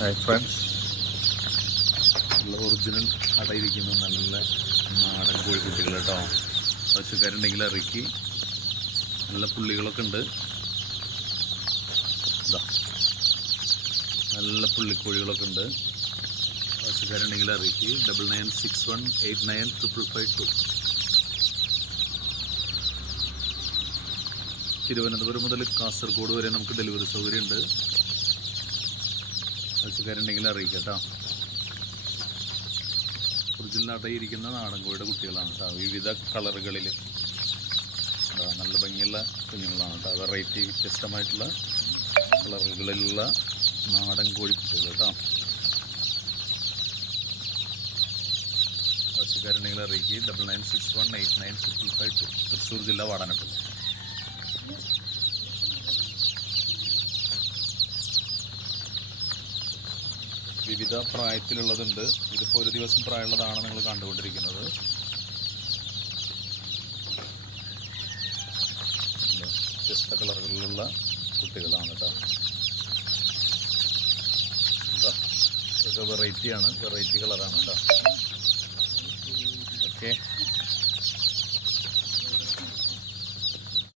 Hi friends, നല്ല original അടയിരിക്കുന്ന നല്ല നാടൻ കോഴിക്കുട്ടികൾ കേട്ടോ. ആവശ്യക്കാരുണ്ടെങ്കിൽ ഇറക്കി. നല്ല പുള്ളികളൊക്കെ ഉണ്ട്. ഇതാ നല്ല പുള്ളിക്കോഴികളൊക്കെ ഉണ്ട്. ആവശ്യക്കാരുണ്ടെങ്കിൽ ഇറക്കി. 9961895552. തിരുവനന്തപുരം മുതൽ കാസർഗോഡ് വരെ നമുക്ക് ഡെലിവറി സൗകര്യമുണ്ട്. ആവശ്യക്കാരുണ്ടെങ്കിൽ അറിയിക്കാം കേട്ടോ. ഒറിജിനൽ അടയിരിക്കുന്ന നാടൻ കോഴിയുടെ കുട്ടികളാണ് കേട്ടോ. വിവിധ കളറുകളിൽ നല്ല ഭംഗിയുള്ള കുഞ്ഞുങ്ങളാണ് കേട്ടോ. വെറൈറ്റി വ്യത്യസ്തമായിട്ടുള്ള കളറുകളിലുള്ള നാടൻ കോഴിക്കുട്ടികൾ കേട്ടോ. ആവശ്യക്കാരുണ്ടെങ്കിൽ അറിയിക്കുക. 9961895552. തൃശ്ശൂർ ജില്ല വാടാനപ്പള്ളി. വിവിധ പ്രായത്തിലുള്ളതുണ്ട്. ഇതിപ്പോൾ ഒരു ദിവസം പ്രായമുള്ളതാണ് നിങ്ങൾ കണ്ടുകൊണ്ടിരിക്കുന്നത്. വ്യത്യസ്ത കളറുകളിലുള്ള കുട്ടികളാണ് കേട്ടോ. ഇതൊക്കെ വെറൈറ്റിയാണ്, വെറൈറ്റി കളറാണ് കേട്ടോ. ഓക്കെ.